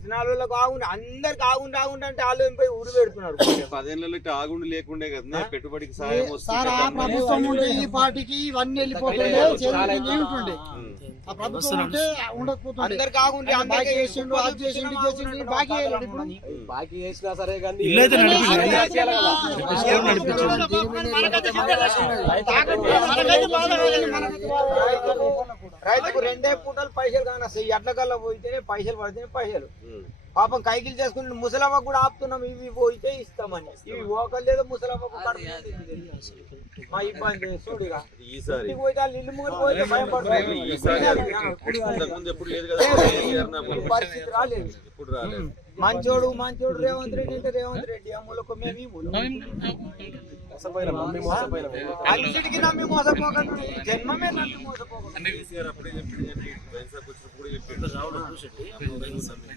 ఇతనాలకు ఆగుండి అందరికి ఆగుండి ఆగుండి అంటే వాళ్ళు పోయి ఊరు పెడుతున్నారు. 10 ఏళ్ళలో ఇట్లా ఆగుండి లేకుండే కదా పెట్టుబడికి సాయం సార్ ఆ ప్రభుత్వం ఉంటే ఈ పార్టీకి ఇవన్నీ వెళ్ళిపోతుండే ఉంటుండే. ఆ ప్రభుత్వం ఉంటే ఉండకపోతుండే. అందరికి ఆగుండి బాకీ చేసిండు అది చేసిండు చేసిండు బాకీ చేయలేడు. ఇప్పుడు బాకీ చేసినా సరే కానీ రైతుకు 2 పూటలు పైసలు కానొస్తాయి. ఎడ్ల కల్లా పోయితేనే పైసలు పడితేనే పైసలు. పాపం కైకిలు చేసుకుని ముసలమ్మ కూడా ఆపుతున్నాం ఇవి పోయితే ఇస్తామని. ఇవి పోకలేదు ముసలమ్మకు మా ఇబ్బంది చూడుగా. ఈసారి పోతే వాళ్ళు ఇల్లు ముందు పోతే భయం పడుతుంది. పరిస్థితి రాలేదు. మంచోడు మంచోడు రేవంత్ రెడ్డి అంటే రేవంత్ రెడ్డి అమ్ములకు మేము అన్నిటికీ నమ్మి మోసపోకండి. జన్మమే నమ్మి మోసపోకండి.